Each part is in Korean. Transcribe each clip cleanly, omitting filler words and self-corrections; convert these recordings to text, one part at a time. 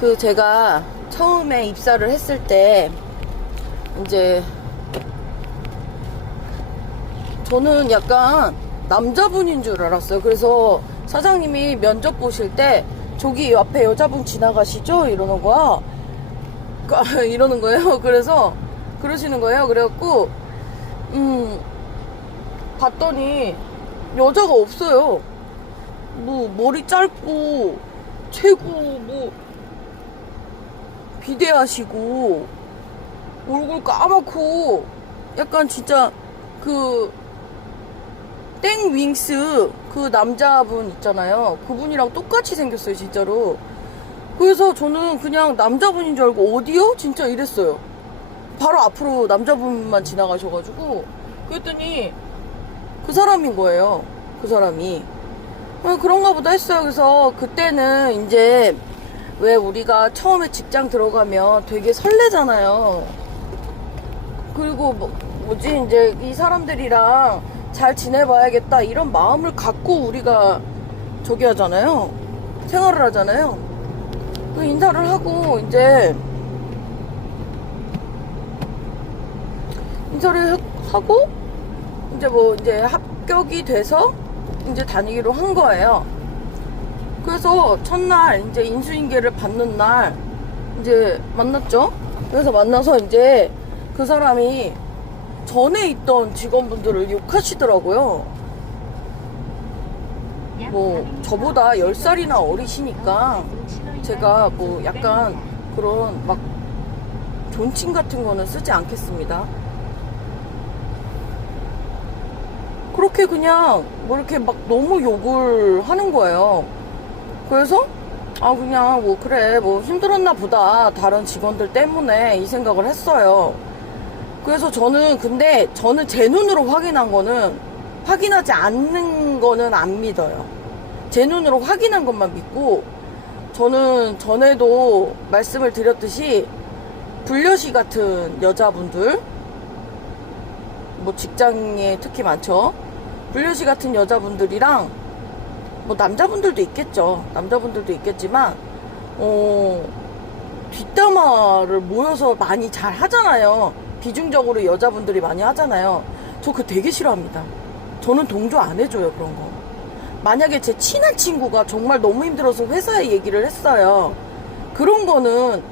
그 제가 처음에 입사를 했을 때 이제 저는 약간 남자분인 줄 알았어요. 그래서 사장님이 면접 보실 때 저기 앞에 여자분 지나가시죠? 이러는 거야. 이러는 거예요. 그래서 그러시는 거예요. 그래갖고 봤더니 여자가 없어요. 뭐 머리 짧고 최고 뭐 비대하시고 얼굴 까맣고 약간 진짜 그 땡윙스 그 남자분 있잖아요. 그분이랑 똑같이 생겼어요, 진짜로. 그래서 저는 그냥 남자분인 줄 알고 어디요? 진짜 이랬어요. 바로 앞으로 남자분만 지나가셔가지고 그랬더니 그 사람인 거예요. 그 사람이. 그런가 보다 했어요. 그래서 그때는 이제 왜 우리가 처음에 직장 들어가면 되게 설레잖아요. 그리고 뭐지 이제 이 사람들이랑 잘 지내봐야겠다 이런 마음을 갖고 우리가 저기 하잖아요. 생활을 하잖아요. 그 인사를 하고 이제 인사를 하고 이제 뭐 이제 합격이 돼서 이제 다니기로 한 거예요. 그래서 첫날 이제 인수인계를 받는 날 이제 만났죠. 그래서 만나서 이제 그 사람이 전에 있던 직원분들을 욕하시더라고요. 뭐 저보다 10살이나 어리시니까 제가 뭐 약간 그런 막 존칭 같은 거는 쓰지 않겠습니다. 그렇게 그냥 뭐 이렇게 막 너무 욕을 하는 거예요. 그래서 그냥 뭐 그래 뭐 힘들었나 보다 다른 직원들 때문에 이 생각을 했어요. 그래서 근데 저는 제 눈으로 확인하지 않는 거는 안 믿어요. 제 눈으로 확인한 것만 믿고, 저는 전에도 말씀을 드렸듯이 불려시 같은 여자분들, 뭐 직장에 특히 많죠. 불려시 같은 여자분들이랑 뭐 남자분들도 있겠죠. 남자분들도 있겠지만 뒷담화를 모여서 많이 잘 하잖아요. 비중적으로 여자분들이 많이 하잖아요. 저 그거 되게 싫어합니다. 저는 동조 안 해줘요, 그런 거. 만약에 제 친한 친구가 정말 너무 힘들어서 회사에 얘기를 했어요. 그런 거는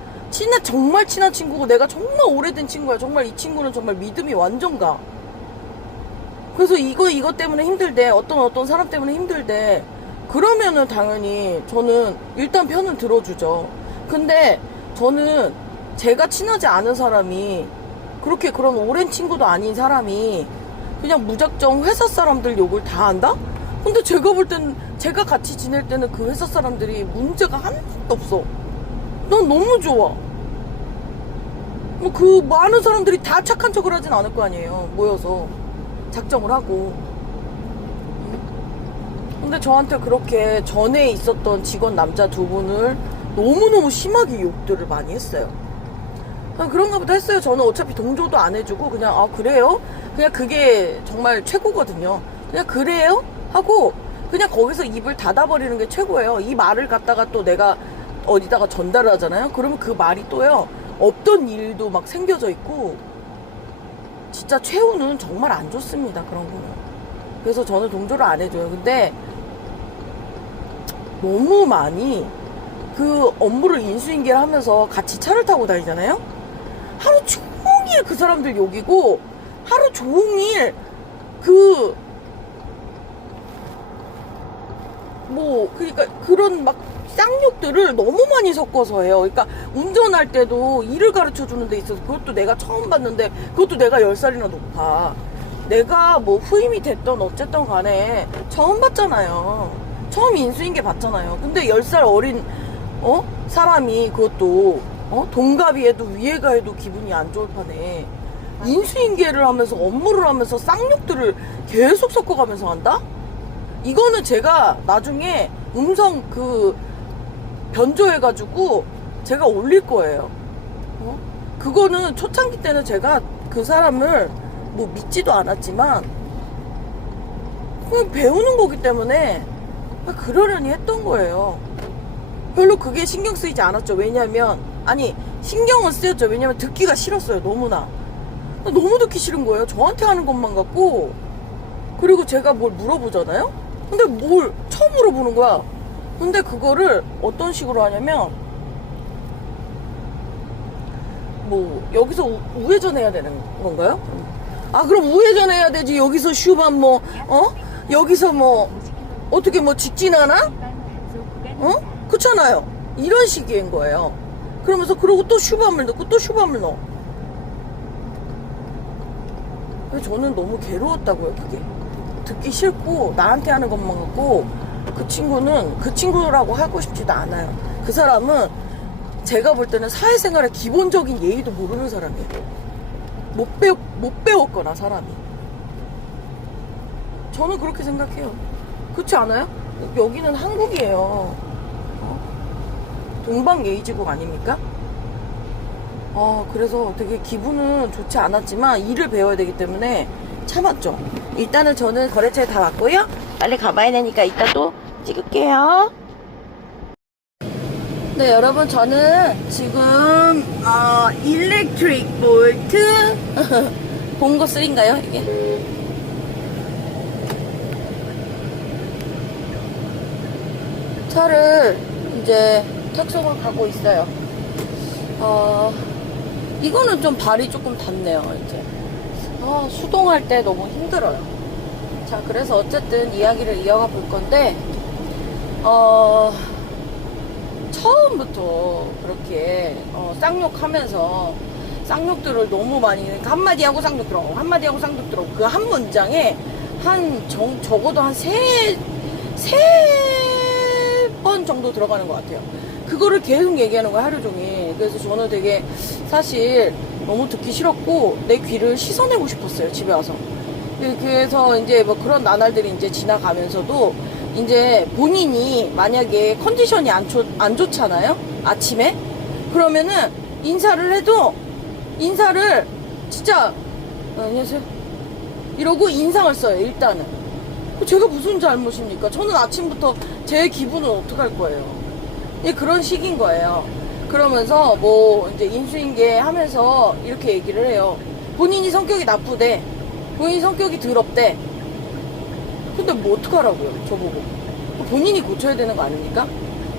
정말 친한 친구고 내가 정말 오래된 친구야. 정말 이 친구는 정말 믿음이 완전 가. 그래서 이거 때문에 힘들대. 어떤 사람 때문에 힘들대. 그러면은 당연히 저는 일단 편은 들어주죠. 근데 저는 제가 친하지 않은 사람이 그렇게 그런 오랜 친구도 아닌 사람이 그냥 무작정 회사 사람들 욕을 다 한다? 근데 제가 볼 땐 제가 같이 지낼 때는 그 회사 사람들이 문제가 하나도 없어. 난 너무 좋아. 뭐 그 많은 사람들이 다 착한 척을 하진 않을 거 아니에요. 모여서 작정을 하고. 근데 저한테 그렇게 전에 있었던 직원 남자 두 분을 너무너무 심하게 욕들을 많이 했어요. 그런가 보다 했어요. 저는 어차피 동조도 안 해주고 그냥 그래요? 그냥 그게 정말 최고거든요. 그냥 그래요? 하고 그냥 거기서 입을 닫아버리는 게 최고예요. 이 말을 갖다가 또 내가 어디다가 전달을 하잖아요. 그러면 그 말이 또요 없던 일도 막 생겨져 있고 진짜 최후는 정말 안 좋습니다. 그런 거는. 그래서 저는 동조를 안 해줘요. 근데 너무 많이 그 업무를 인수인계를 하면서 같이 차를 타고 다니잖아요. 하루 종일 그 사람들 욕이고 하루 종일 그러니까 그런 막 쌍욕들을 너무 많이 섞어서 해요. 그러니까 운전할 때도 일을 가르쳐 주는 데 있어서 그것도 내가 처음 봤는데 그것도 내가 10살이나 높아. 내가 뭐 후임이 됐던 어쨌든 간에 처음 봤잖아요. 처음 인수인계 봤잖아요. 근데 10살 어린 사람이 그것도 동갑이 해도 위에가 해도 기분이 안 좋을 판에 인수인계를 하면서 업무를 하면서 쌍욕들을 계속 섞어가면서 한다? 이거는 제가 나중에 음성 변조해가지고 제가 올릴 거예요. 그거는 초창기 때는 제가 그 사람을 뭐 믿지도 않았지만 그냥 배우는 거기 때문에 그러려니 했던 거예요. 별로 그게 신경 쓰이지 않았죠. 왜냐면 아니 신경은 쓰였죠. 왜냐면 듣기가 싫었어요. 너무나 너무 듣기 싫은 거예요. 저한테 하는 것만 같고. 그리고 제가 뭘 물어보잖아요. 근데 뭘 처음 물어보는 거야. 근데 그거를 어떤 식으로 하냐면 뭐 여기서 우회전해야 되는 건가요? 아 그럼 우회전해야 되지. 여기서 슈반 뭐 여기서 뭐 어떻게 뭐 직진하나? 그렇잖아요. 이런 식인 거예요. 그러면서 그러고 또 슈밤을 넣고 또 슈밤을 넣어. 저는 너무 괴로웠다고요. 그게 듣기 싫고 나한테 하는 것만 같고. 그 친구는 그 친구라고 하고 싶지도 않아요. 그 사람은 제가 볼 때는 사회생활의 기본적인 예의도 모르는 사람이에요. 못 배웠거나 사람이. 저는 그렇게 생각해요. 그렇지 않아요? 여기는 한국이에요. 동방예의지국 아닙니까? 그래서 되게 기분은 좋지 않았지만 일을 배워야 되기 때문에 참았죠. 일단은 저는 거래처에 다 왔고요. 빨리 가봐야 되니까 이따 또 찍을게요. 네, 여러분 저는 지금 일렉트릭 볼트 본거 3인가요 이게? 차를 이제 탁송을 가고 있어요. 이거는 좀 발이 조금 닿네요. 이제 수동할 때 너무 힘들어요. 자, 그래서 어쨌든 이야기를 이어가 볼 건데 처음부터 그렇게 쌍욕하면서 쌍욕들을 너무 많이, 그러니까 한마디 하고 쌍욕 들어가고 한마디 하고 쌍욕 들어가고 그 한 문장에 적어도 한 세 번 정도 들어가는 것 같아요. 그거를 계속 얘기하는 거야, 하루 종일. 그래서 저는 되게 사실 너무 듣기 싫었고 내 귀를 씻어내고 싶었어요, 집에 와서. 그래서 이제 뭐 그런 나날들이 이제 지나가면서도 이제 본인이 만약에 컨디션이 안 좋잖아요, 아침에. 그러면은 인사를 해도 인사를 진짜 안녕하세요 이러고 인상을 써요. 일단은 제가 무슨 잘못입니까? 저는 아침부터 제 기분은 어떡할 거예요. 그런 식인 거예요. 그러면서 뭐 이제 인수인계 하면서 이렇게 얘기를 해요. 본인이 성격이 나쁘대, 본인이 성격이 더럽대. 근데 뭐 어떡하라고요, 저보고. 본인이 고쳐야 되는 거 아닙니까?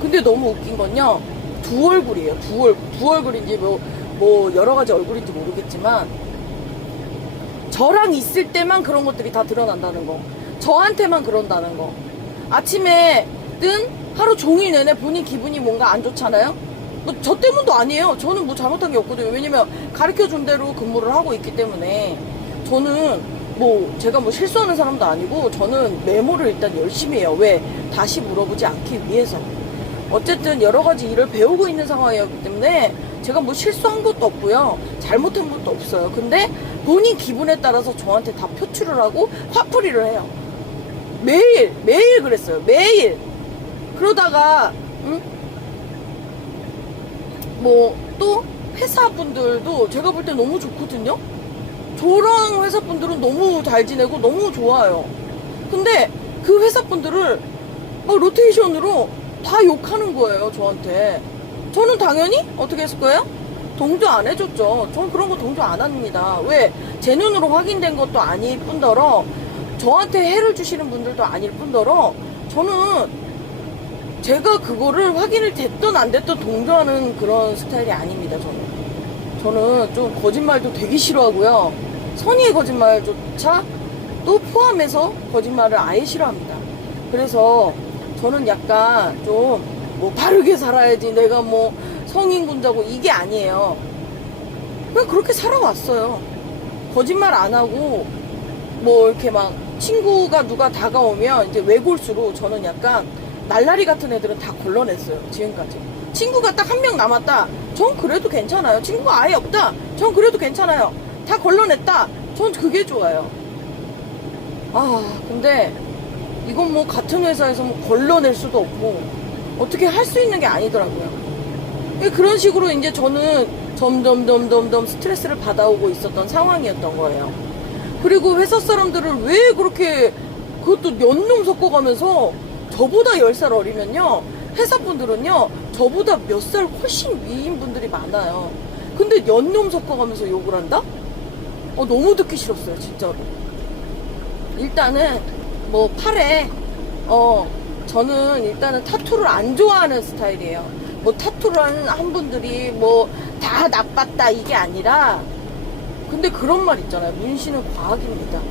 근데 너무 웃긴 건요, 두 얼굴이에요. 두 얼굴인지 뭐 여러 가지 얼굴인지 모르겠지만 저랑 있을 때만 그런 것들이 다 드러난다는 거, 저한테만 그런다는 거. 아침에든 하루 종일 내내 본인 기분이 뭔가 안 좋잖아요. 뭐 저 때문도 아니에요. 저는 뭐 잘못한 게 없거든요. 왜냐면 가르쳐준 대로 근무를 하고 있기 때문에. 저는 뭐 제가 뭐 실수하는 사람도 아니고 저는 메모를 일단 열심히 해요. 왜? 다시 물어보지 않기 위해서. 어쨌든 여러 가지 일을 배우고 있는 상황이었기 때문에 제가 뭐 실수한 것도 없고요, 잘못한 것도 없어요. 근데 본인 기분에 따라서 저한테 다 표출을 하고 화풀이를 해요. 매일 그랬어요. 매일. 그러다가 뭐 또 회사분들도 제가 볼 때 너무 좋거든요. 저랑 회사분들은 너무 잘 지내고 너무 좋아요. 근데 그 회사분들을 로테이션으로 다 욕하는 거예요, 저한테. 저는 당연히 어떻게 했을 거예요? 동조 안 해줬죠. 저는 그런 거 동조 안 합니다. 왜? 제 눈으로 확인된 것도 아닐 뿐더러 저한테 해를 주시는 분들도 아닐 뿐더러 저는 제가 그거를 확인을 됐든 안 됐든 동조하는 그런 스타일이 아닙니다. 저는 좀 거짓말도 되게 싫어하고요, 선의의 거짓말조차 또 포함해서 거짓말을 아예 싫어합니다. 그래서 저는 약간 좀 뭐 바르게 살아야지, 내가 뭐 성인군자고, 이게 아니에요. 그냥 그렇게 살아왔어요. 거짓말 안 하고 뭐 이렇게 막 친구가 누가 다가오면 이제 외골수로 저는 약간 날라리 같은 애들은 다 걸러냈어요, 지금까지. 친구가 딱 한 명 남았다, 전 그래도 괜찮아요. 친구가 아예 없다, 전 그래도 괜찮아요. 다 걸러냈다, 전 그게 좋아요. 근데 이건 뭐 같은 회사에서 뭐 걸러낼 수도 없고 어떻게 할 수 있는 게 아니더라고요. 그런 식으로 이제 저는 점점 스트레스를 받아오고 있었던 상황이었던 거예요. 그리고 회사 사람들을 왜 그렇게, 그것도 연놈 섞어가면서 저보다 10살 어리면요, 회사분들은요 저보다 몇 살 훨씬 위인 분들이 많아요. 근데 연놈 섞어가면서 욕을 한다? 너무 듣기 싫었어요, 진짜로. 일단은 뭐 팔에 저는 일단은 타투를 안 좋아하는 스타일이에요. 뭐 타투를 한 분들이 뭐 다 나빴다 이게 아니라, 근데 그런 말 있잖아요. 문신은 과학입니다.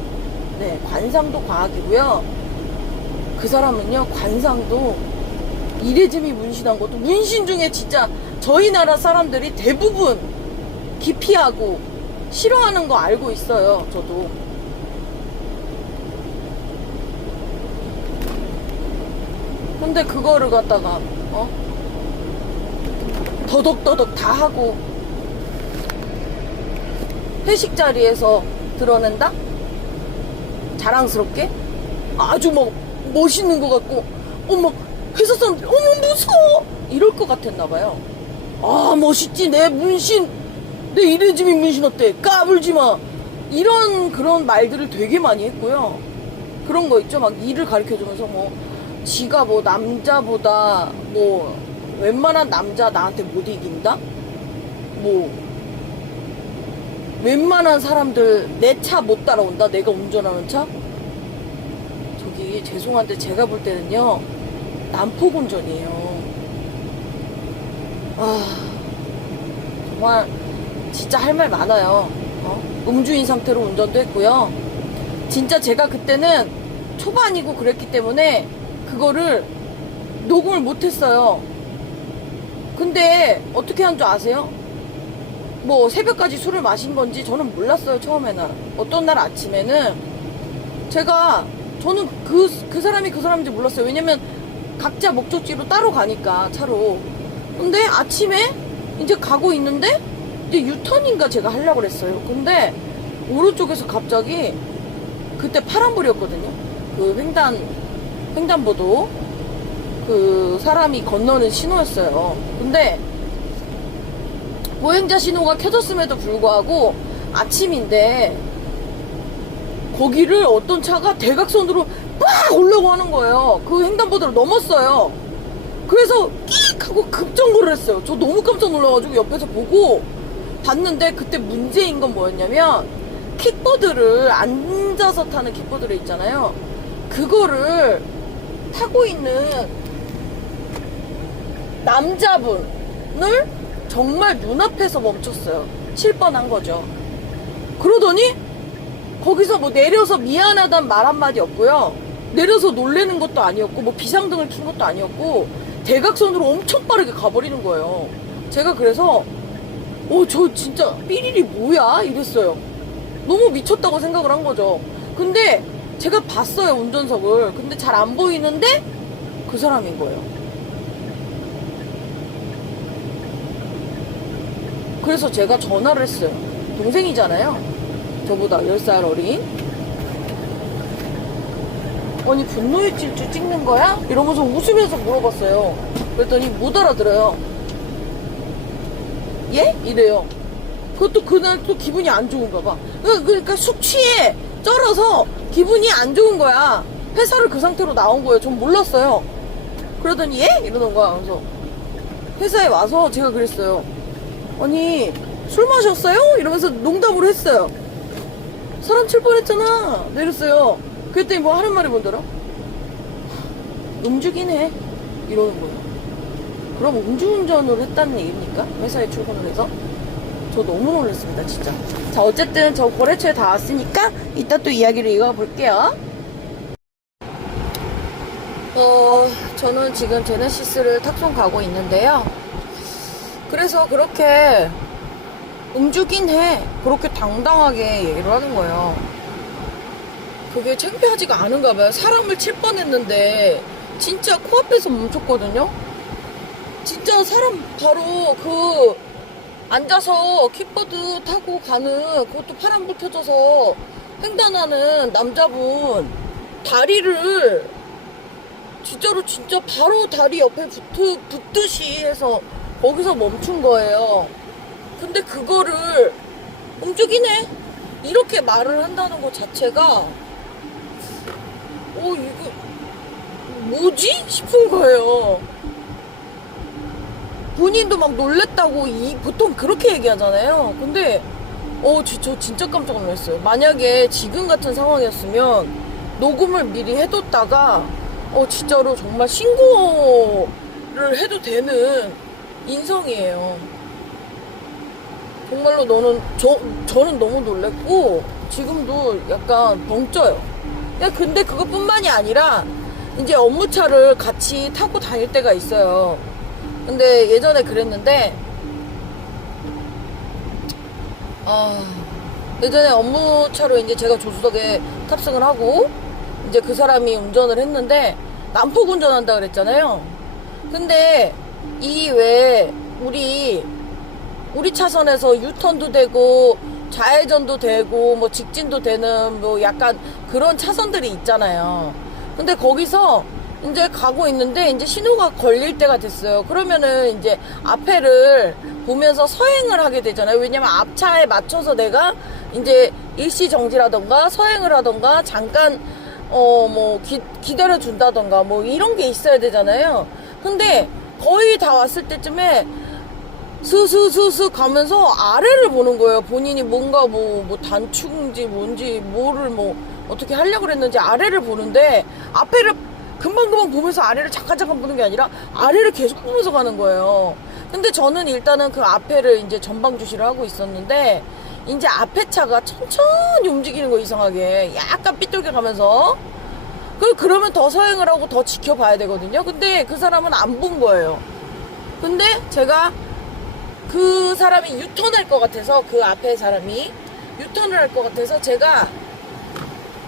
네, 관상도 과학이고요. 그 사람은요, 관상도 이레즈미 문신한 것도, 문신 중에 진짜 저희 나라 사람들이 대부분 기피하고 싫어하는 거 알고 있어요, 저도. 근데 그거를 갖다가 더덕더덕 다 하고 회식 자리에서 드러낸다? 자랑스럽게? 아주 막 멋있는 것 같고, 막 회사 사람들이 무서워! 이럴 것 같았나봐요. 아, 멋있지, 내 문신, 내 이레즈미 문신 어때? 까불지 마! 이런 그런 말들을 되게 많이 했고요. 그런 거 있죠? 막 일을 가르쳐주면서 뭐 지가 뭐 남자보다 뭐 웬만한 남자 나한테 못 이긴다? 뭐 웬만한 사람들 내 차 못 따라온다? 내가 운전하는 차? 저기 죄송한데 제가 볼 때는요, 난폭운전이에요. 정말 진짜 할 말 많아요. 음주인 상태로 운전도 했고요. 진짜 제가 그때는 초반이고 그랬기 때문에 그거를 녹음을 못했어요. 근데 어떻게 한 줄 아세요? 뭐 새벽까지 술을 마신 건지 저는 몰랐어요, 처음에는. 어떤 날 아침에는 저는 그 사람이 그 사람인지 몰랐어요. 왜냐면 각자 목적지로 따로 가니까, 차로. 근데 아침에 이제 가고 있는데 이제 유턴인가 제가 하려고 그랬어요. 근데 오른쪽에서 갑자기, 그때 파란불이었거든요. 그 횡단보도 그 사람이 건너는 신호였어요. 근데 보행자 신호가 켜졌음에도 불구하고 아침인데 거기를 어떤 차가 대각선으로 빡 오려고 하는 거예요. 그 횡단보도를 넘었어요. 그래서 끽 하고 급정거를 했어요. 저 너무 깜짝 놀라가지고 옆에서 보고 봤는데, 그때 문제인 건 뭐였냐면, 킥보드를 앉아서 타는 킥보드를 있잖아요. 그거를 타고 있는 남자분을 정말 눈앞에서 멈췄어요. 칠 뻔한 거죠. 그러더니 거기서 뭐 내려서 미안하단 말 한마디 없고요. 내려서 놀래는 것도 아니었고, 뭐 비상등을 킨 것도 아니었고, 대각선으로 엄청 빠르게 가버리는 거예요. 제가 그래서 저 진짜 삐리리 뭐야? 이랬어요. 너무 미쳤다고 생각을 한 거죠. 근데 제가 봤어요, 운전석을. 근데 잘 안 보이는데 그 사람인 거예요. 그래서 제가 전화를 했어요. 동생이잖아요, 저보다 10살 어린. 아니, 분노의 질주 찍는 거야? 이러면서 웃으면서 물어봤어요. 그랬더니 못 알아들어요. 예? 이래요. 그것도 그날 또 기분이 안 좋은가 봐. 그러니까 숙취에 쩔어서 기분이 안 좋은 거야. 회사를 그 상태로 나온 거예요. 전 몰랐어요. 그러더니 예? 이러는 거야. 그래서 회사에 와서 제가 그랬어요. 아니, 술 마셨어요? 이러면서 농담으로 했어요. 사람 칠 뻔했잖아. 내렸어요. 그랬더니 뭐 하는 말이 뭔더라? 음주긴 해. 이러는 거예요. 그럼 음주운전을 했다는 얘기입니까? 회사에 출근을 해서? 저 너무 놀랐습니다, 진짜. 자, 어쨌든 저 거래처에 다 왔으니까 이따 또 이야기를 이어볼게요. 저는 지금 제네시스를 탁송 가고 있는데요. 그래서 그렇게 음주긴 해. 그렇게 당당하게 얘기를 하는 거예요. 그게 창피하지가 않은가 봐요. 사람을 칠 뻔했는데 진짜 코앞에서 멈췄거든요. 진짜 사람 바로 그 앉아서 킥보드 타고 가는, 그것도 파란불 켜져서 횡단하는 남자분 다리를 진짜로 진짜 바로 다리 옆에 붙듯이 해서 거기서 멈춘 거예요. 근데 그거를 음주긴 해, 이렇게 말을 한다는 것 자체가 이거 뭐지? 싶은 거예요. 본인도 막 놀랬다고 보통 그렇게 얘기하잖아요. 근데 저 진짜 깜짝 놀랐어요. 만약에 지금 같은 상황이었으면 녹음을 미리 해뒀다가 진짜로 정말 신고를 해도 되는 인성이에요. 정말로 저는 너무 놀랬고 지금도 약간 벙쪄요. 근데 그것뿐만이 아니라 이제 업무차를 같이 타고 다닐 때가 있어요. 근데 예전에 그랬는데 예전에 업무차로 이제 제가 조수석에 탑승을 하고 이제 그 사람이 운전을 했는데 난폭 운전한다 그랬잖아요. 근데 이 외에 우리 차선에서 유턴도 되고 좌회전도 되고 뭐 직진도 되는 뭐 약간 그런 차선들이 있잖아요. 근데 거기서 이제 가고 있는데 이제 신호가 걸릴 때가 됐어요. 그러면은 이제 앞에를 보면서 서행을 하게 되잖아요. 왜냐면 앞차에 맞춰서 내가 이제 일시 정지라던가 서행을 하던가 잠깐 뭐 기다려 준다던가 뭐 이런 게 있어야 되잖아요. 근데 거의 다 왔을 때쯤에 스스스스 가면서 아래를 보는 거예요. 본인이 뭔가 뭐 단축인지 뭔지 뭐를 뭐 어떻게 하려고 그랬는지 아래를 보는데 앞에를 금방금방 보면서 아래를 잠깐 보는 게 아니라 아래를 계속 보면서 가는 거예요. 근데 저는 일단은 그 앞에를 이제 전방 주시를 하고 있었는데 이제 앞에 차가 천천히 움직이는 거 이상하게 약간 삐뚤게 가면서 그러면 더 서행을 하고 더 지켜봐야 되거든요. 근데 그 사람은 안 본 거예요. 근데 제가 그 사람이 유턴할 것 같아서 그 앞에 사람이 유턴을 할 것 같아서 제가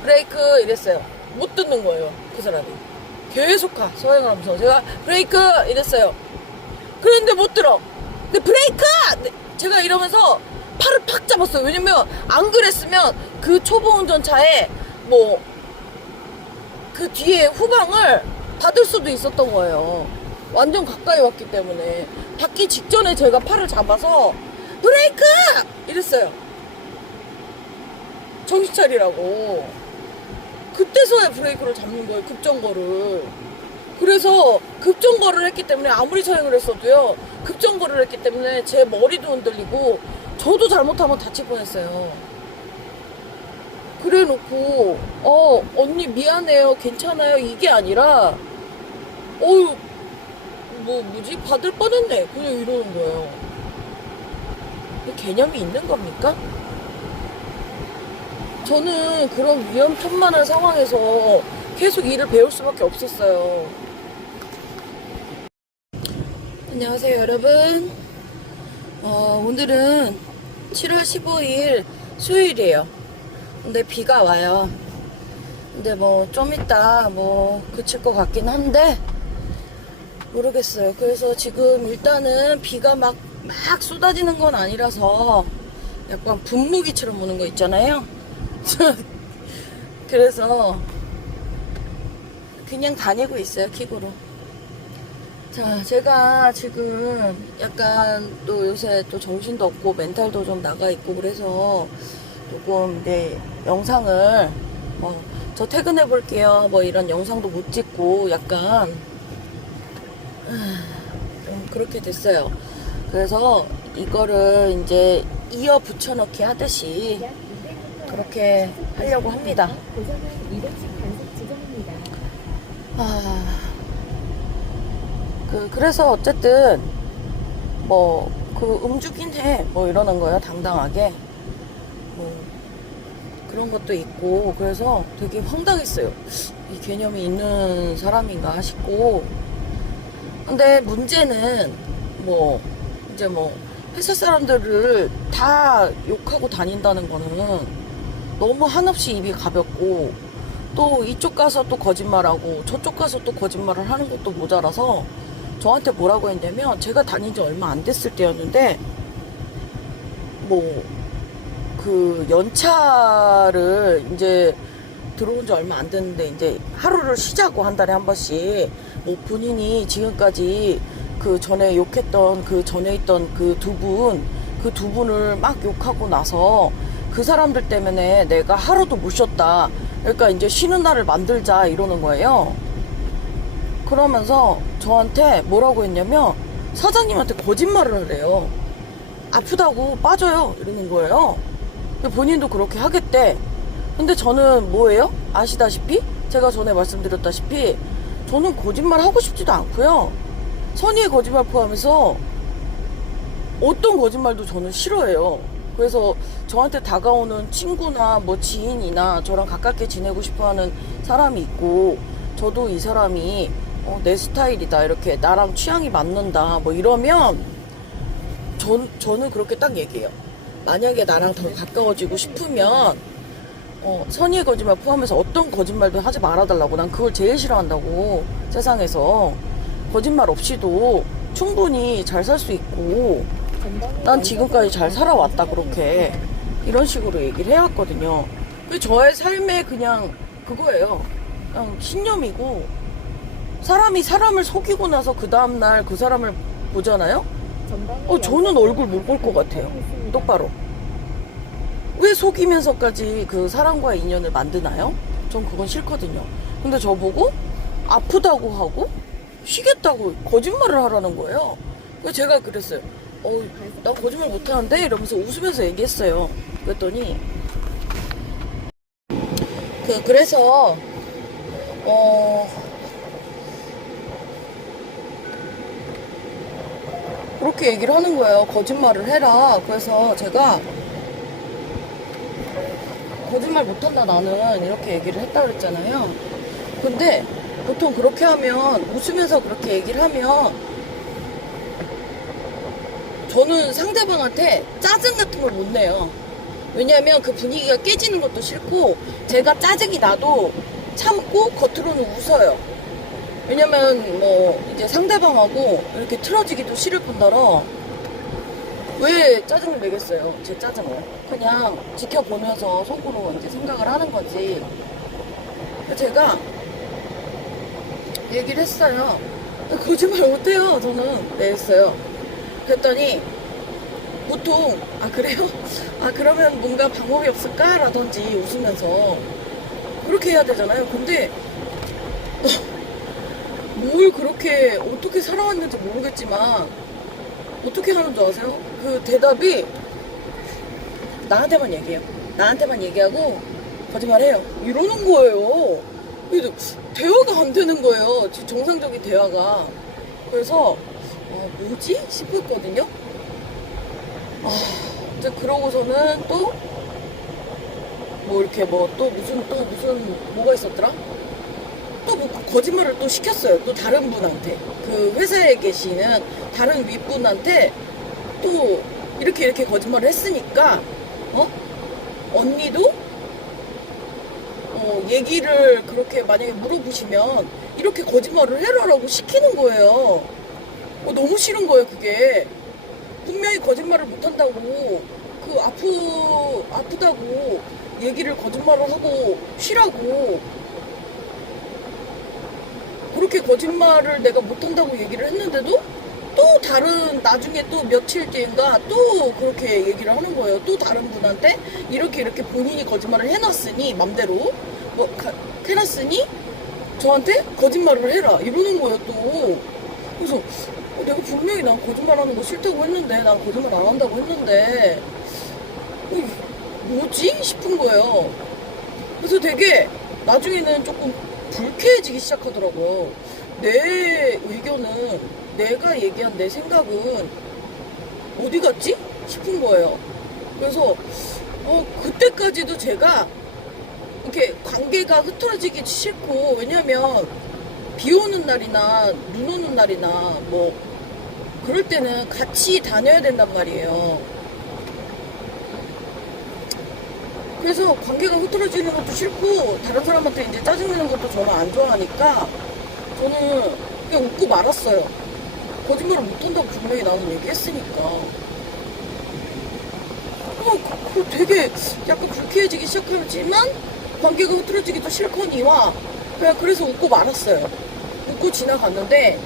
브레이크 이랬어요. 못 듣는 거예요. 그 사람이 계속 서행을 하면서 제가 브레이크 이랬어요. 그런데 못 들어. 근데 브레이크! 제가 이러면서 팔을 팍 잡았어요. 왜냐면 안 그랬으면 그 초보 운전차에 뭐 그 뒤에 후방을 닫을 수도 있었던 거예요. 완전 가까이 왔기 때문에 닿기 직전에 제가 팔을 잡아서 브레이크! 이랬어요. 정신 차리라고. 그때서야 브레이크를 잡는 거예요. 급정거를. 그래서 급정거를 했기 때문에 아무리 서행을 했어도요. 급정거를 했기 때문에 제 머리도 흔들리고 저도 잘못하면 다칠 뻔했어요. 그래 놓고 언니 미안해요 괜찮아요 이게 아니라 뭐지 받을 뻔했네 그냥 이러는 거예요. 개념이 있는 겁니까? 저는 그런 위험천만한 상황에서 계속 일을 배울 수밖에 없었어요. 안녕하세요 여러분. 오늘은 7월 15일 수요일이에요. 근데 비가 와요. 근데 뭐 좀 이따 뭐 그칠 것 같긴 한데 모르겠어요. 그래서 지금 일단은 비가 막 쏟아지는 건 아니라서 약간 분무기처럼 오는 거 있잖아요. 그래서 그냥 다니고 있어요 킥으로. 자 제가 지금 약간 또 요새 또 정신도 없고 멘탈도 좀 나가 있고 그래서 조금 이제 영상을 저 퇴근해 볼게요 뭐 이런 영상도 못 찍고 약간 좀 그렇게 됐어요. 그래서 이거를 이제 이어 붙여넣기 하듯이 그렇게 하려고 합니다. 그래서 어쨌든 뭐 음주긴 해 뭐 이러는 거예요. 당당하게 뭐 그런 것도 있고 그래서 되게 황당했어요. 이 개념이 있는 사람인가 싶고. 근데 문제는 뭐 이제 뭐 회사 사람들을 다 욕하고 다닌다는 거는 너무 한없이 입이 가볍고 또 이쪽 가서 또 거짓말하고 저쪽 가서 또 거짓말을 하는 것도 모자라서 저한테 뭐라고 했냐면 제가 다닌 지 얼마 안 됐을 때였는데 뭐 그 연차를 이제 들어온 지 얼마 안 됐는데 이제 하루를 쉬자고 한 달에 한 번씩 뭐 본인이 지금까지 그 전에 욕했던 그 전에 있던 그 두 분을 막 욕하고 나서 그 사람들 때문에 내가 하루도 못 쉬었다. 그러니까 이제 쉬는 날을 만들자 이러는 거예요. 그러면서 저한테 뭐라고 했냐면 사장님한테 거짓말을 하래요. 아프다고 빠져요 이러는 거예요. 근데 본인도 그렇게 하겠대. 근데 저는 뭐예요? 아시다시피 제가 전에 말씀드렸다시피 저는 거짓말 하고 싶지도 않고요. 선의의 거짓말 포함해서 어떤 거짓말도 저는 싫어해요. 그래서 저한테 다가오는 친구나 뭐 지인이나 저랑 가깝게 지내고 싶어하는 사람이 있고 저도 이 사람이 내 스타일이다 이렇게 나랑 취향이 맞는다 뭐 이러면 저는 그렇게 딱 얘기해요. 만약에 나랑 더 가까워지고 싶으면 선의의 거짓말 포함해서 어떤 거짓말도 하지 말아달라고. 난 그걸 제일 싫어한다고. 세상에서 거짓말 없이도 충분히 잘 살 수 있고 난 지금까지 잘 살아왔다 그렇게 이런 식으로 얘기를 해왔거든요. 저의 삶에 그냥 그거예요. 그냥 신념이고 사람이 사람을 속이고 나서 그 다음날 그 사람을 보잖아요. 저는 얼굴 못 볼 것 같아요. 똑바로. 왜 속이면서까지 그 사람과의 인연을 만드나요? 전 그건 싫거든요. 근데 저보고 아프다고 하고 쉬겠다고 거짓말을 하라는 거예요. 그래서 제가 그랬어요. 나 거짓말 못하는데? 이러면서 웃으면서 얘기했어요. 그랬더니 그래서 그렇게 얘기를 하는 거예요. 거짓말을 해라. 그래서 제가 거짓말 못한다 나는 이렇게 얘기를 했다 그랬잖아요. 근데 보통 그렇게 하면 웃으면서 그렇게 얘기를 하면 저는 상대방한테 짜증 같은 걸 못 내요. 왜냐하면 그 분위기가 깨지는 것도 싫고 제가 짜증이 나도 참고 겉으로는 웃어요. 왜냐면 뭐 이제 상대방하고 이렇게 틀어지기도 싫을 뿐더러 왜 짜증을 내겠어요? 제 짜증을 그냥 지켜보면서 속으로 이제 생각을 하는 거지. 제가 얘기를 했어요. 거짓말 못해요 저는. 네 했어요. 그랬더니 보통 그래요? 그러면 뭔가 방법이 없을까? 라든지 웃으면서 그렇게 해야 되잖아요. 근데 뭘 그렇게 어떻게 살아왔는지 모르겠지만 어떻게 하는 줄 아세요? 그 대답이 나한테만 얘기해요. 나한테만 얘기하고 거짓말해요. 이러는 거예요. 그래도 대화가 안 되는 거예요. 정상적인 대화가. 그래서 뭐지? 싶었거든요. 이제 그러고서는 또 뭐 이렇게 또 무슨 뭐가 있었더라? 또 뭐 거짓말을 또 시켰어요. 또 다른 분한테. 그 회사에 계시는 다른 윗분한테 또 이렇게 거짓말을 했으니까 언니도 얘기를 그렇게 만약에 물어보시면 이렇게 거짓말을 해라라고 시키는 거예요. 너무 싫은 거예요 그게. 분명히 거짓말을 못한다고 아프다고 얘기를 거짓말을 하고 쉬라고 그렇게 거짓말을 내가 못한다고 얘기를 했는데도 또 다른 나중에 또 며칠 뒤인가 또 그렇게 얘기를 하는 거예요. 또 다른 분한테 이렇게 본인이 거짓말을 해놨으니 맘대로 해놨으니 저한테 거짓말을 해라 이러는 거예요 또. 그래서 내가 분명히 난 거짓말하는 거 싫다고 했는데 난 거짓말 안 한다고 했는데 뭐지? 싶은 거예요. 그래서 되게 나중에는 조금 불쾌해지기 시작하더라고요. 내 의견은 내가 얘기한 내 생각은 어디 갔지? 싶은 거예요. 그래서 그때까지도 제가 이렇게 관계가 흐트러지기 싫고 왜냐면 비 오는 날이나 눈 오는 날이나 뭐 그럴 때는 같이 다녀야 된단 말이에요. 그래서 관계가 흐트러지는 것도 싫고 다른 사람한테 이제 짜증내는 것도 저는 안 좋아하니까 저는 그냥 웃고 말았어요. 거짓말을 못한다고 분명히 나는 얘기했으니까. 되게 약간 불쾌해지기 시작하지만 관계가 흐트러지기도 싫거니와 그냥 그래서 웃고 말았어요. 웃고 지나갔는데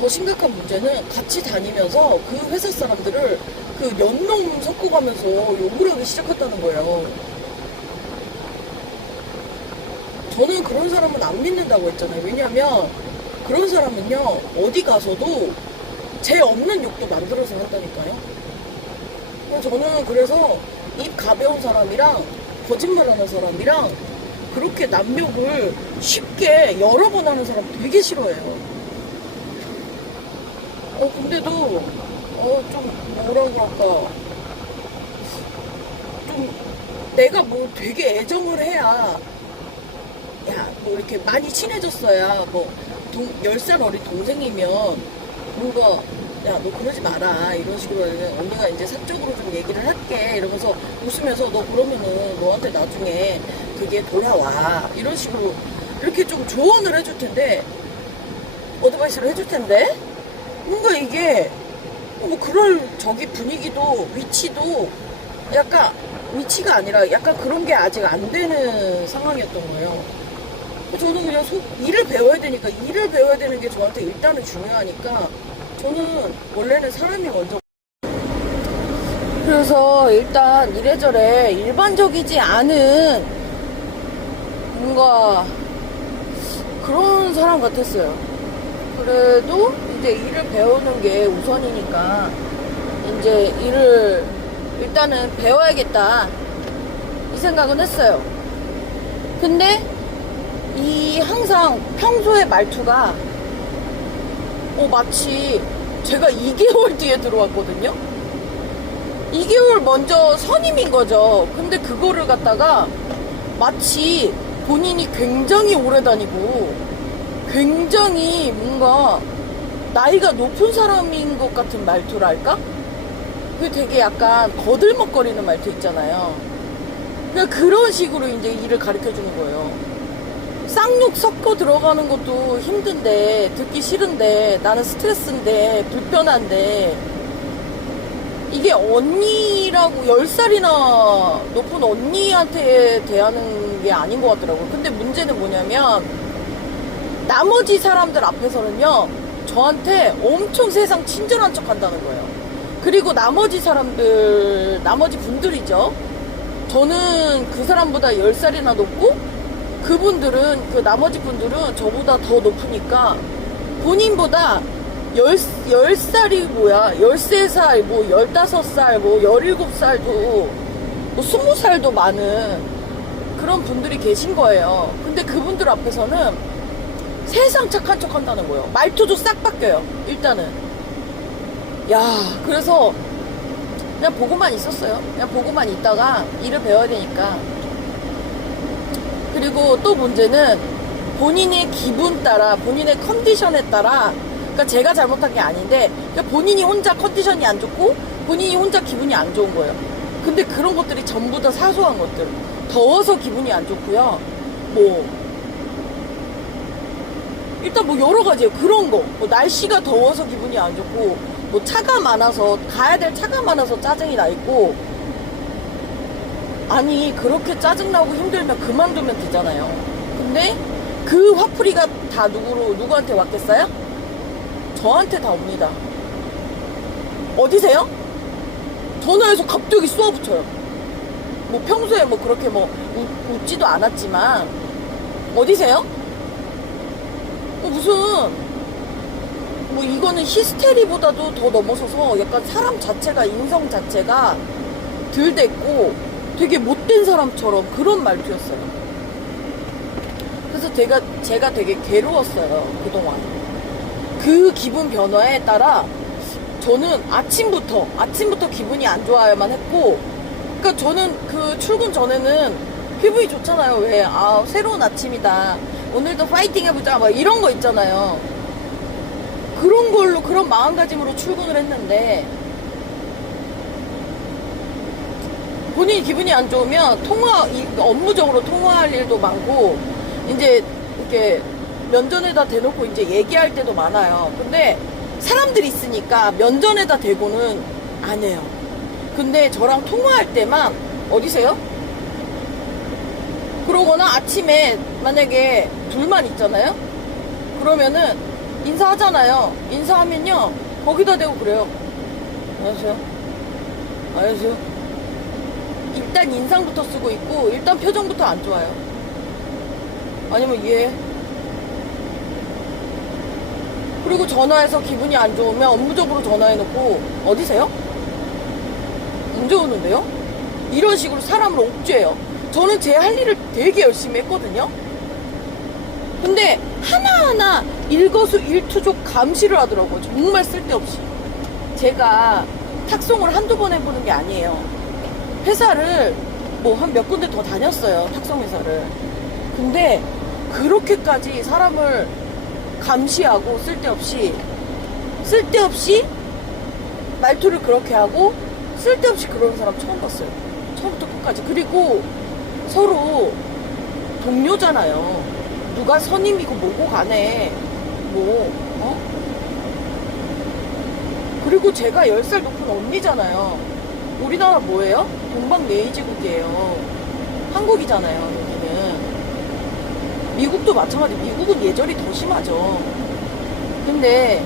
더 심각한 문제는 같이 다니면서 그 회사 사람들을 그 연놈 섞어가면서 욕을 하기 시작했다는 거예요. 저는 그런 사람은 안 믿는다고 했잖아요. 왜냐면 그런 사람은요, 어디 가서도 죄 없는 욕도 만들어서 한다니까요. 저는 그래서 입 가벼운 사람이랑 거짓말하는 사람이랑 그렇게 남욕을 쉽게 여러 번 하는 사람 되게 싫어해요. 근데도 좀 뭐라 그럴까, 좀 내가 뭐 되게 애정을 해야, 야 뭐 이렇게 많이 친해졌어야 뭐 10살 어린 동생이면 뭔가, 야 너 그러지 마라 이런 식으로 언니가 이제 사적으로 좀 얘기를 할게 이러면서 웃으면서, 너 그러면은 너한테 나중에 그게 돌아와 이런 식으로 이렇게 좀 조언을 해줄 텐데, 어드바이스를 해줄 텐데, 뭔가 이게 뭐 그럴 저기 분위기도 위치도 약간, 위치가 아니라 약간 그런 게 아직 안 되는 상황이었던 거예요. 저는 그냥 일을 배워야 되니까, 일을 배워야 되는 게 저한테 일단은 중요하니까, 저는 원래는 사람이 먼저. 그래서 일단 이래저래 일반적이지 않은 뭔가 그런 사람 같았어요. 그래도 이제 일을 배우는 게 우선이니까 이제 일을 일단은 배워야겠다 이 생각은 했어요. 근데 항상 평소의 말투가 마치 제가 2개월 뒤에 들어왔거든요. 2개월 먼저 선임인 거죠. 근데 그거를 갖다가 마치 본인이 굉장히 오래 다니고 굉장히 뭔가 나이가 높은 사람인 것 같은 말투랄까? 그게 되게 약간 거들먹거리는 말투 있잖아요. 그냥 그런 식으로 이제 일을 가르쳐 주는 거예요. 쌍욕 섞어 들어가는 것도 힘든데, 듣기 싫은데, 나는 스트레스인데, 불편한데, 이게 언니라고 10살이나 높은 언니한테 대하는 게 아닌 것 같더라고요. 근데 문제는 뭐냐면, 나머지 사람들 앞에서는요, 저한테 엄청 세상 친절한 척 한다는 거예요. 그리고 나머지 분들이죠. 저는 그 사람보다 10살이나 높고, 그분들은, 그 나머지 분들은 저보다 더 높으니까 본인보다 10살이 뭐야, 13살, 뭐 15살, 뭐 17살도, 뭐 20살도 많은 그런 분들이 계신 거예요. 근데 그분들 앞에서는 세상 착한 척 한다는 거예요. 말투도 싹 바뀌어요, 일단은. 야, 그래서 그냥 보고만 있었어요. 그냥 보고만 있다가 일을 배워야 되니까. 그리고 또 문제는 본인의 기분 따라, 본인의 컨디션에 따라, 그러니까 제가 잘못한 게 아닌데, 그러니까 본인이 혼자 컨디션이 안 좋고 본인이 혼자 기분이 안 좋은 거예요. 근데 그런 것들이 전부 다 사소한 것들. 더워서 기분이 안 좋고요, 뭐 일단 뭐 여러 가지예요. 그런 거, 뭐 날씨가 더워서 기분이 안 좋고, 뭐 차가 많아서, 가야 될 차가 많아서 짜증이 나 있고. 아니, 그렇게 짜증나고 힘들면 그만두면 되잖아요. 근데 그 화풀이가 다 누구한테 왔겠어요? 저한테 다 옵니다. 어디세요? 전화해서 갑자기 쏘아붙여요. 뭐 평소에 뭐 그렇게 뭐 웃지도 않았지만, 어디세요? 무슨 뭐 이거는 히스테리보다도 더 넘어서서 약간 사람 자체가, 인성 자체가 덜 됐고 되게 못된 사람처럼 그런 말투였어요. 그래서 제가 되게 괴로웠어요, 그동안. 그 기분 변화에 따라 저는 아침부터 기분이 안 좋아야만 했고, 그러니까 저는 그 출근 전에는 기분이 좋잖아요. 왜? 새로운 아침이다, 오늘도 파이팅 해보자, 막 이런 거 있잖아요. 그런 걸로, 그런 마음가짐으로 출근을 했는데, 본인이 기분이 안 좋으면 업무적으로 통화할 일도 많고, 이제 이렇게 면전에다 대놓고 이제 얘기할 때도 많아요. 근데 사람들이 있으니까 면전에다 대고는 안 해요. 근데 저랑 통화할 때만, 어디세요? 그러거나 아침에 만약에 둘만 있잖아요? 그러면은 인사하잖아요. 인사하면요, 거기다 대고 그래요. 안녕하세요. 안녕하세요. 일단 인상부터 쓰고 있고, 일단 표정부터 안 좋아요. 아니면 얘 그리고 전화해서 기분이 안 좋으면 업무적으로 전화해놓고 어디세요? 언제 오는데요? 이런 식으로 사람을 옥죄해요. 저는 제 할 일을 되게 열심히 했거든요. 근데 하나하나 일거수일투족 감시를 하더라고요. 정말 쓸데없이. 제가 탁송을 한두 번 해보는 게 아니에요. 회사를 뭐 한 몇 군데 더 다녔어요. 탁송 회사를. 근데 그렇게까지 사람을 감시하고 쓸데없이 말투를 그렇게 하고 쓸데없이 그러는 사람 처음 봤어요. 처음부터 끝까지. 그리고 서로 동료잖아요. 누가 선임이고 뭐고 간에 그리고 제가 10살 높은 언니잖아요. 우리나라 뭐예요? 동방예의지국이에요. 한국이잖아요, 여기는. 미국도 마찬가지. 미국은 예절이 더 심하죠. 근데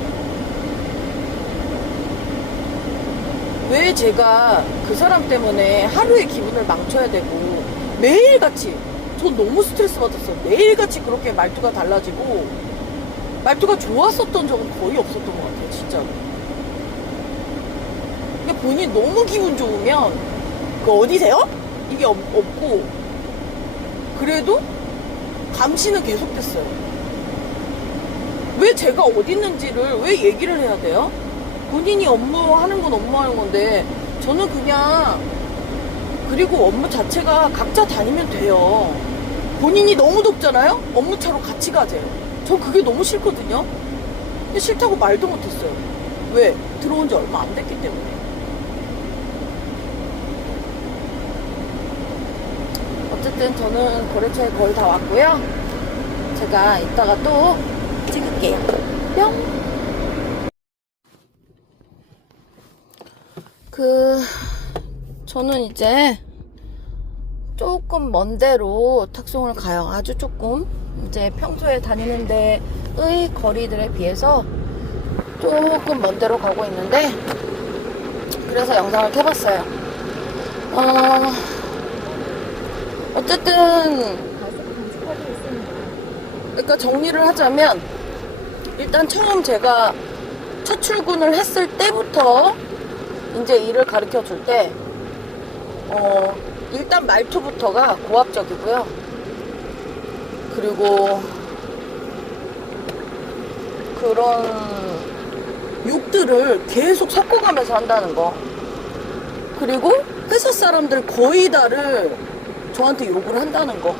왜 제가 그 사람 때문에 하루의 기분을 망쳐야 되고 매일같이, 전 너무 스트레스 받았어요. 매일같이 그렇게 말투가 달라지고 말투가 좋았었던 적은 거의 없었던 것 같아요, 진짜로. 그러니까 본인이 너무 기분 좋으면 그 어디세요? 이게 없고, 그래도 감시는 계속됐어요. 왜 제가 어디 있는지를 왜 얘기를 해야 돼요? 본인이 업무하는 건 업무하는 건데 저는 그냥, 그리고 업무 자체가 각자 다니면 돼요. 본인이 너무 덥잖아요? 업무차로 같이 가재요. 전 그게 너무 싫거든요. 근데 싫다고 말도 못했어요. 왜? 들어온 지 얼마 안 됐기 때문에. 어쨌든 저는 거래처에 거의 다 왔고요. 제가 이따가 또 찍을게요. 뿅. 저는 이제 조금 먼 데로 탁송을 가요. 아주 조금. 이제 평소에 다니는 데의 거리들에 비해서 조금 먼 데로 가고 있는데, 그래서 영상을 켜봤어요. 어쨌든 그러니까 정리를 하자면, 일단 처음 제가 첫 출근을 했을 때부터 이제 일을 가르쳐 줄 때 일단 말투부터가 고압적이고요. 그리고 그런 욕들을 계속 섞어가면서 한다는 거. 그리고 회사 사람들 거의 다를 저한테 욕을 한다는 거.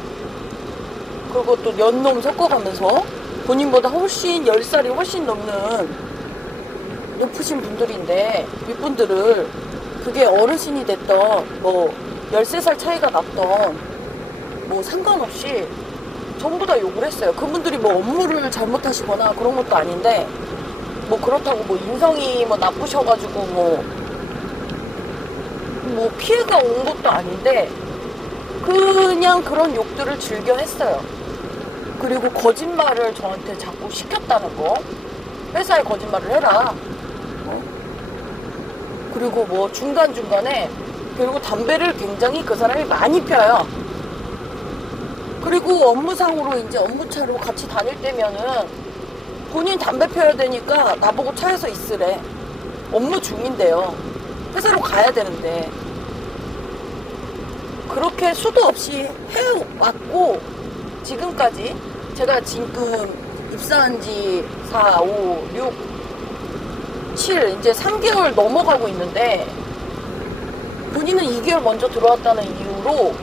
그리고 또 연놈 섞어가면서 본인보다 훨씬 10살이 훨씬 넘는 높으신 분들인데, 윗분들을, 그게 어르신이 됐던 뭐 13살 차이가 났던 뭐 상관없이 전부 다 욕을 했어요. 그분들이 뭐 업무를 잘못하시거나 그런 것도 아닌데, 뭐 그렇다고 뭐 인성이 뭐 나쁘셔가지고 뭐 피해가 온 것도 아닌데, 그냥 그런 욕들을 즐겨 했어요. 그리고 거짓말을 저한테 자꾸 시켰다는 거. 회사에 거짓말을 해라. 그리고 뭐 중간중간에, 그리고 담배를 굉장히 그 사람이 많이 펴요. 그리고 업무상으로 이제 업무차로 같이 다닐 때면은 본인 담배 펴야 되니까 나보고 차에서 있으래. 업무 중인데요. 회사로 가야 되는데. 그렇게 수도 없이 해왔고, 지금까지 제가 지금 입사한 지 4, 5, 6, 7 이제 3개월 넘어가고 있는데, 본인은 2개월 먼저 들어왔다는 이유로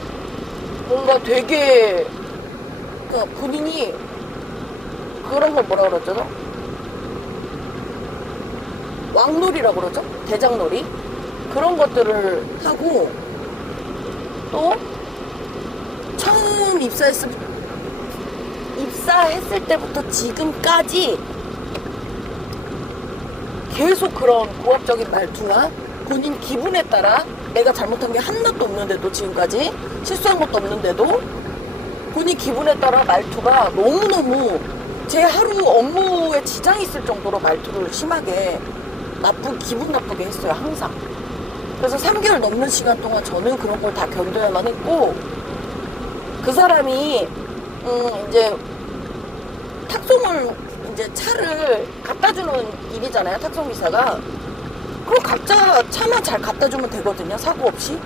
뭔가 되게, 그러니까 본인이 그런 걸 뭐라 그러죠? 왕놀이라고 그러죠? 대장놀이? 그런 것들을 하고, 또 처음 입사했을 때부터 지금까지 계속 그런 고압적인 말투와 본인 기분에 따라, 내가 잘못한 게 하나도 없는데도, 지금까지 실수한 것도 없는데도 본인 기분에 따라 말투가 너무너무 제 하루 업무에 지장이 있을 정도로 말투를 심하게 기분 나쁘게 했어요, 항상. 그래서 3개월 넘는 시간 동안 저는 그런 걸 다 견뎌야만 했고, 그 사람이 이제 탁송을 이제 차를 갖다 주는 일이잖아요, 탁송기사가. 그럼 각자 차만 잘 갖다 주면 되거든요, 사고 없이.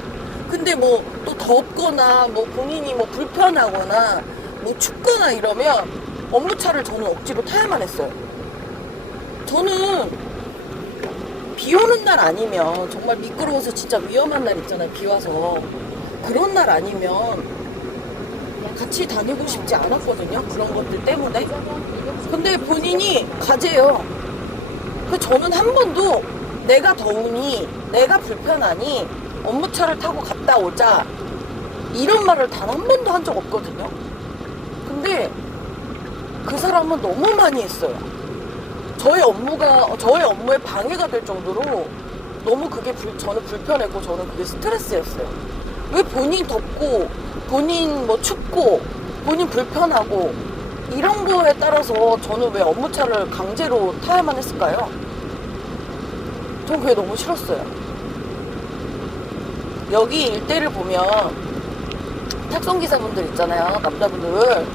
근데 뭐 또 덥거나 뭐 본인이 뭐 불편하거나 뭐 춥거나 이러면 업무차를 저는 억지로 타야만 했어요. 저는 비 오는 날 아니면 정말 미끄러워서 진짜 위험한 날 있잖아요, 비 와서. 그런 날 아니면 같이 다니고 싶지 않았거든요, 그런 것들 때문에. 근데 본인이 가재요. 그 저는 한 번도 내가 더우니 내가 불편하니 업무차를 타고 갔다 오자 이런 말을 단 한 번도 한 적 없거든요. 근데 그 사람은 너무 많이 했어요. 저의 업무에 방해가 될 정도로 너무 그게 저는 불편했고, 저는 그게 스트레스였어요. 왜 본인 덥고 본인 뭐 춥고 본인 불편하고 이런 거에 따라서 저는 왜 업무차를 강제로 타야만 했을까요? 전 그게 너무 싫었어요. 여기 일대를 보면 탁송기사분들 있잖아요, 남자분들.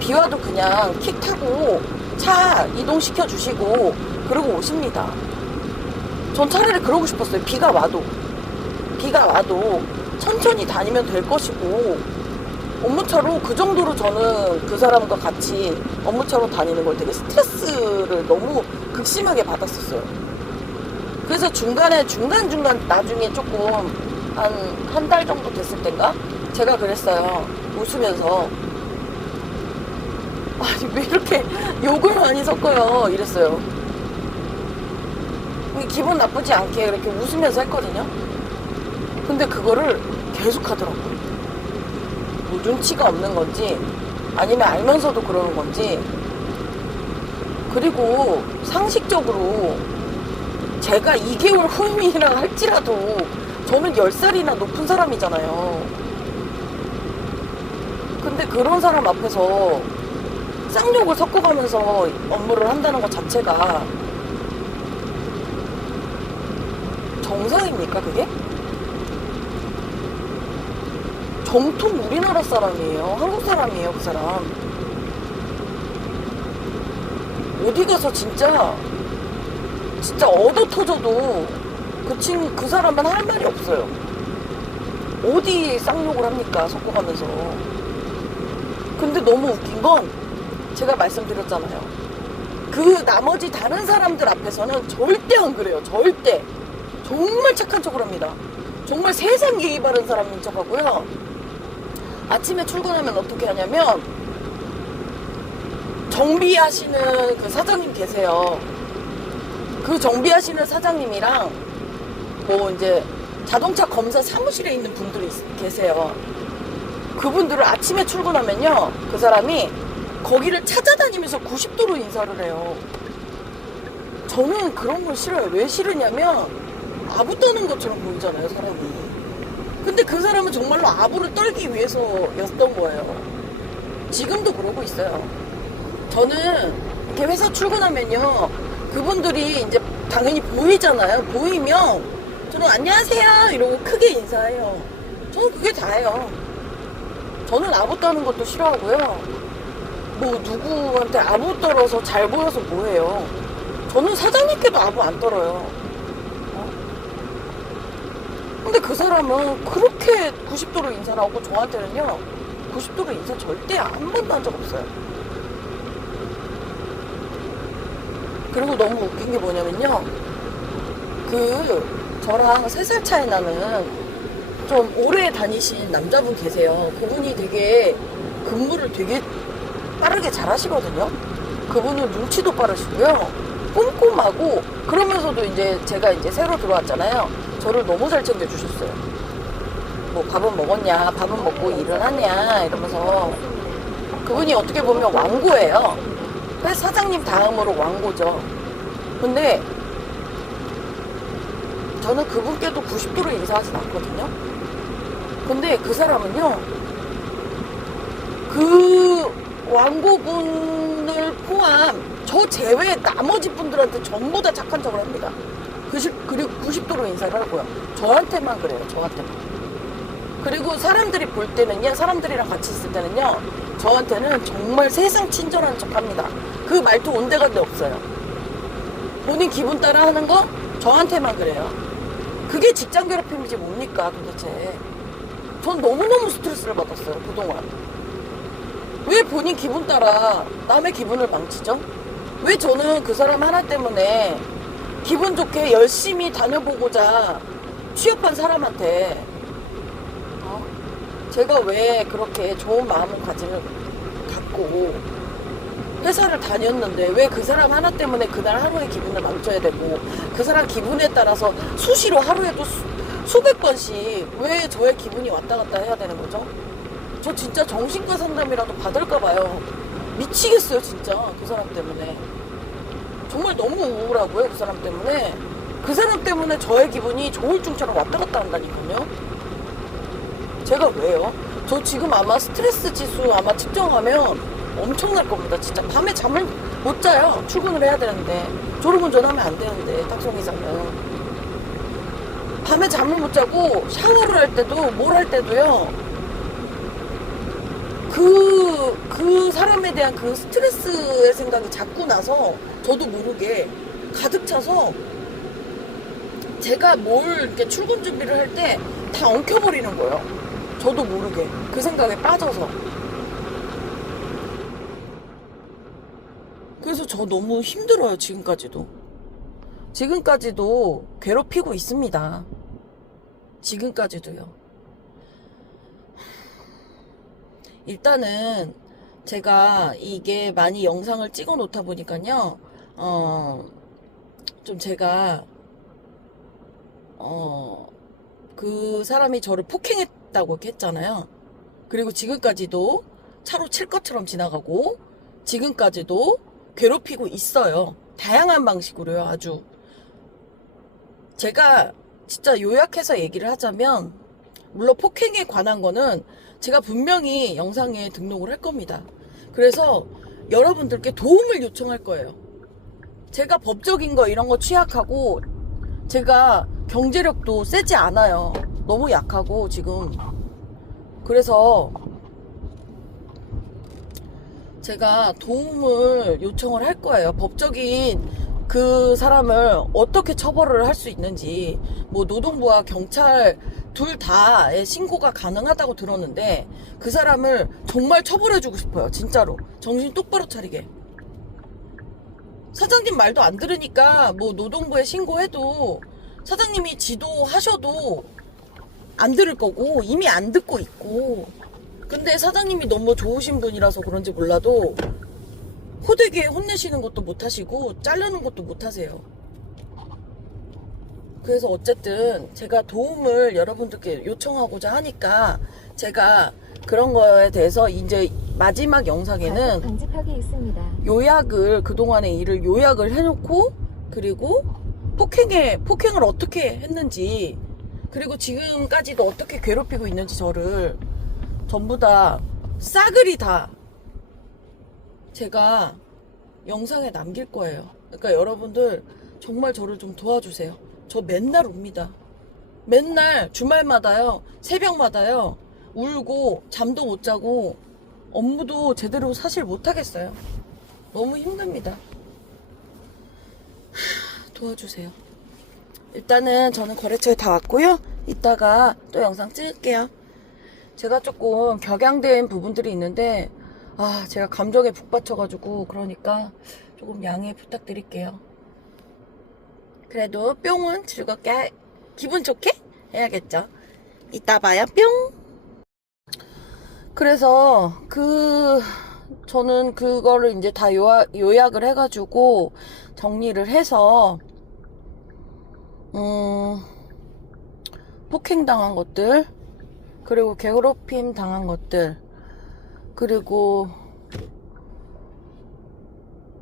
비 와도 그냥 킥 타고 차 이동시켜 주시고 그러고 오십니다. 전 차라리 그러고 싶었어요. 비가 와도 천천히 다니면 될 것이고, 업무차로 그 정도로 저는 그 사람과 같이 업무차로 다니는 걸 되게 스트레스를 너무 극심하게 받았었어요. 그래서 중간 나중에 조금 한 달 정도 됐을 땐가 제가 그랬어요, 웃으면서. 아니 왜 이렇게 욕을 많이 섞어요, 이랬어요. 기분 나쁘지 않게 이렇게 웃으면서 했거든요. 근데 그거를 계속 하더라고요. 뭐 눈치가 없는 건지 아니면 알면서도 그러는 건지. 그리고 상식적으로 제가 2개월 후임이라 할지라도 저는 10살이나 높은 사람이잖아요. 근데 그런 사람 앞에서 쌍욕을 섞어가면서 업무를 한다는 것 자체가 정상입니까, 그게? 정통 우리나라 사람이에요. 한국 사람이에요, 그 사람. 어디 가서 진짜 얻어 터져도 그 사람은 할 말이 없어요. 어디 쌍욕을 합니까, 섞어가면서. 근데 너무 웃긴 건 제가 말씀드렸잖아요. 그 나머지 다른 사람들 앞에서는 절대 안 그래요. 절대. 정말 착한 척을 합니다. 정말 세상 예의 바른 사람인 척 하고요. 아침에 출근하면 어떻게 하냐면, 정비하시는 그 사장님 계세요. 그 정비하시는 사장님이랑 뭐 이제 자동차 검사 사무실에 있는 분들이 계세요. 그분들을 아침에 출근하면요, 그 사람이 거기를 찾아다니면서 90도로 인사를 해요. 저는 그런 걸 싫어요. 왜 싫으냐면 아부 떠는 것처럼 보이잖아요, 사람이. 근데 그 사람은 정말로 아부를 떨기 위해서였던 거예요. 지금도 그러고 있어요. 저는 이렇게 회사 출근하면요, 그분들이 이제 당연히 보이잖아요. 보이면 저는 안녕하세요 이러고 크게 인사해요. 저는 그게 다예요. 저는 아부 떠는 것도 싫어하고요. 뭐 누구한테 아부 떨어서 잘 보여서 뭐해요. 저는 사장님께도 아부 안 떨어요. 근데 그 사람은 그렇게 90도로 인사를 하고, 저한테는요 90도로 인사 절대 한 번도 한 적 없어요. 그리고 너무 웃긴 게 뭐냐면요, 저랑 3살 차이 나는 좀 오래 다니신 남자분 계세요. 그분이 되게 근무를 되게 빠르게 잘 하시거든요. 그분은 눈치도 빠르시고요, 꼼꼼하고, 그러면서도 이제 제가 이제 새로 들어왔잖아요. 저를 너무 잘 챙겨주셨어요. 뭐 밥은 먹었냐, 밥은 먹고 일은 하냐 이러면서. 그분이 어떻게 보면 왕고예요. 그래서 사장님 다음으로 왕고죠. 근데 저는 그분께도 90도로 인사하진 않거든요. 근데 그 사람은요, 그 왕고분을 포함 저 제외 나머지 분들한테 전부 다 착한 척을 합니다. 그리고 90도로 인사를 하고요. 저한테만 그래요, 저한테만. 그리고 사람들이 볼 때는요, 사람들이랑 같이 있을 때는요, 저한테는 정말 세상 친절한 척 합니다. 그 말투 온데간데 없어요. 본인 기분 따라 하는 거 저한테만 그래요. 그게 직장 괴롭힘이지 뭡니까 도대체. 전 너무너무 스트레스를 받았어요 그동안. 왜 본인 기분 따라 남의 기분을 망치죠? 왜 저는 그 사람 하나 때문에 기분 좋게 열심히 다녀보고자 취업한 사람한테 제가 왜 그렇게 좋은 마음을 갖고 회사를 다녔는데 왜 그 사람 하나 때문에 그날 하루의 기분을 망쳐야 되고 그 사람 기분에 따라서 수시로 하루에도 수백 번씩 왜 저의 기분이 왔다 갔다 해야 되는 거죠? 저 진짜 정신과 상담이라도 받을까 봐요. 미치겠어요 진짜 그 사람 때문에. 정말 너무 우울하고요 그 사람 때문에. 그 사람 때문에 저의 기분이 조울증처럼 왔다 갔다 한다니까요. 제가 왜요? 저 지금 아마 스트레스 지수 아마 측정하면 엄청날 겁니다. 진짜 밤에 잠을 못 자요. 출근을 해야 되는데 졸음운전하면 안 되는데 탁송이사면 밤에 잠을 못 자고 샤워를 할 때도 뭘 할 때도요. 그 사람에 대한 그 스트레스의 생각이 자꾸 나서 저도 모르게 가득 차서 제가 뭘 이렇게 출근 준비를 할 때 다 엉켜버리는 거예요. 저도 모르게 그 생각에 빠져서. 그래서 저 너무 힘들어요 지금까지도. 지금까지도 괴롭히고 있습니다. 지금까지도요. 일단은 제가 이게 많이 영상을 찍어 놓다 보니까요. 좀 제가 그 사람이 저를 폭행했다고 이렇게 했잖아요. 그리고 지금까지도 차로 칠 것처럼 지나가고 지금까지도 괴롭히고 있어요. 다양한 방식으로요. 아주 제가 진짜 요약해서 얘기를 하자면, 물론 폭행에 관한 거는 제가 분명히 영상에 등록을 할 겁니다. 그래서 여러분들께 도움을 요청할 거예요. 제가 법적인 거 이런 거 취약하고 제가 경제력도 세지 않아요. 너무 약하고 지금. 그래서 제가 도움을 요청을 할 거예요. 법적인 그 사람을 어떻게 처벌을 할 수 있는지. 뭐 노동부와 경찰 둘 다의 신고가 가능하다고 들었는데 그 사람을 정말 처벌해주고 싶어요. 진짜로 정신 똑바로 차리게. 사장님 말도 안 들으니까 뭐 노동부에 신고해도 사장님이 지도하셔도 안 들을 거고 이미 안 듣고 있고. 근데 사장님이 너무 좋으신 분이라서 그런지 몰라도 호되게 혼내시는 것도 못하시고 자르는 것도 못하세요. 그래서 어쨌든 제가 도움을 여러분들께 요청하고자 하니까 제가 그런 거에 대해서 이제 마지막 영상에는 요약을, 그동안의 일을 요약을 해놓고, 그리고 폭행을 어떻게 했는지, 그리고 지금까지도 어떻게 괴롭히고 있는지 저를 전부 다 싸그리 다 제가 영상에 남길 거예요. 그러니까 여러분들 정말 저를 좀 도와주세요. 저 맨날 웁니다. 맨날 주말마다요, 새벽마다요, 울고 잠도 못 자고 업무도 제대로 사실 못 하겠어요. 너무 힘듭니다. 도와주세요. 일단은 저는 거래처에 다 왔고요. 이따가 또 영상 찍을게요. 제가 조금 격양된 부분들이 있는데 제가 감정에 북받쳐가지고 그러니까 조금 양해 부탁드릴게요. 그래도 뿅은 즐겁게 기분 좋게 해야겠죠. 이따 봐요. 뿅. 그래서 저는 그거를 이제 다 요약을 해가지고 정리를 해서 폭행당한 것들, 그리고 괴롭힘 당한 것들, 그리고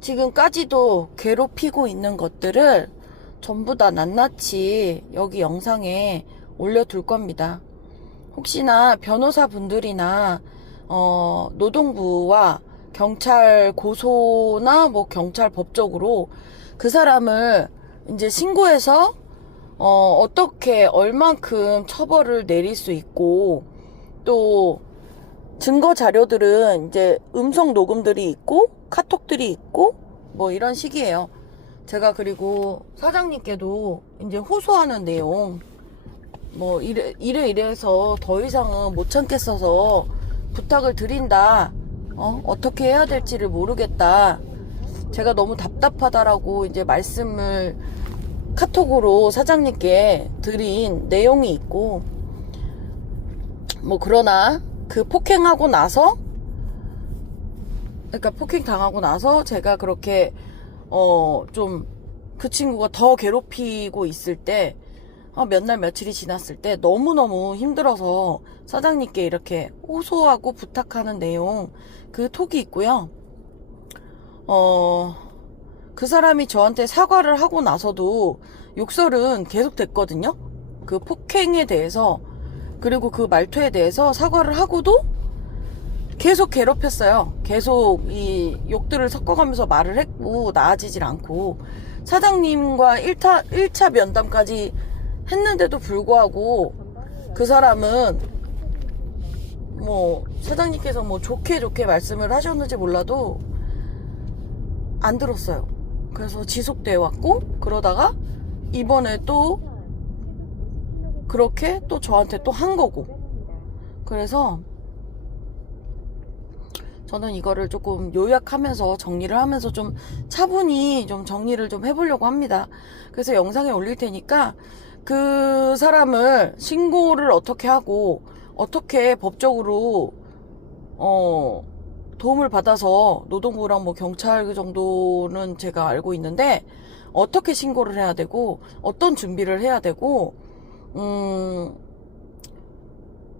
지금까지도 괴롭히고 있는 것들을 전부 다 낱낱이 여기 영상에 올려둘 겁니다. 혹시나 변호사분들이나 노동부와 경찰 고소나 뭐 경찰 법적으로 그 사람을 이제 신고해서 어떻게 얼만큼 처벌을 내릴 수 있고, 또 증거 자료들은 이제 음성 녹음들이 있고 카톡들이 있고 뭐 이런 식이에요. 제가 그리고 사장님께도 이제 호소하는 내용 뭐 이래서 더 이상은 못 참겠어서 부탁을 드린다. 어떻게 해야 될지를 모르겠다. 제가 너무 답답하다라고 이제 말씀을 카톡으로 사장님께 드린 내용이 있고, 뭐 그러나 그 폭행하고 나서, 그러니까 폭행 당하고 나서 제가 그렇게 좀 그 친구가 더 괴롭히고 있을 때, 몇 날 며칠이 지났을 때 너무너무 힘들어서 사장님께 이렇게 호소하고 부탁하는 내용 그 톡이 있고요. 그 사람이 저한테 사과를 하고 나서도 욕설은 계속 됐거든요. 그 폭행에 대해서, 그리고 그 말투에 대해서 사과를 하고도 계속 괴롭혔어요. 계속 이 욕들을 섞어가면서 말을 했고 나아지질 않고, 사장님과 1차 면담까지 했는데도 불구하고 그 사람은 뭐 사장님께서 뭐 좋게 말씀을 하셨는지 몰라도 안 들었어요. 그래서 지속돼 왔고, 그러다가 이번에 또 그렇게 또 저한테 또 한 거고, 그래서 저는 이거를 조금 요약하면서 정리를 하면서 좀 차분히 좀 정리를 좀 해보려고 합니다. 그래서 영상에 올릴 테니까 그 사람을 신고를 어떻게 하고 어떻게 법적으로 도움을 받아서 노동부랑 뭐 경찰 그 정도는 제가 알고 있는데, 어떻게 신고를 해야 되고 어떤 준비를 해야 되고,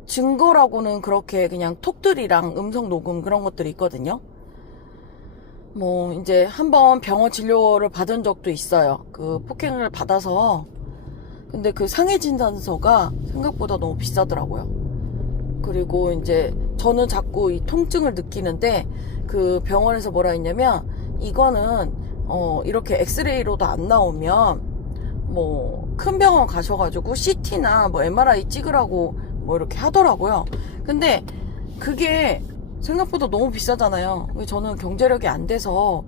증거라고는 그렇게 그냥 톡들이랑 음성 녹음 그런 것들이 있거든요. 뭐 이제 한번 병원 진료를 받은 적도 있어요. 그 폭행을 받아서. 근데 그 상해 진단서가 생각보다 너무 비싸더라고요. 그리고 이제 저는 자꾸 이 통증을 느끼는데, 그 병원에서 뭐라 했냐면, 이거는 이렇게 엑스레이로도 안 나오면 뭐 큰 병원 가셔가지고 CT나 뭐 MRI 찍으라고 뭐 이렇게 하더라고요. 근데 그게 생각보다 너무 비싸잖아요. 저는 경제력이 안 돼서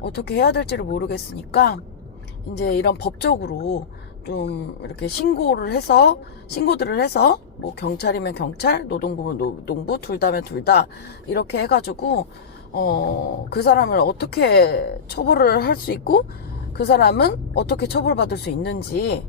어떻게 해야 될지를 모르겠으니까 이제 이런 법적으로 좀 이렇게 신고들을 해서 뭐 경찰이면 경찰, 노동부면 노동부, 둘 다면 둘 다 이렇게 해가지고 그 사람을 어떻게 처벌을 할 수 있고 그 사람은 어떻게 처벌받을 수 있는지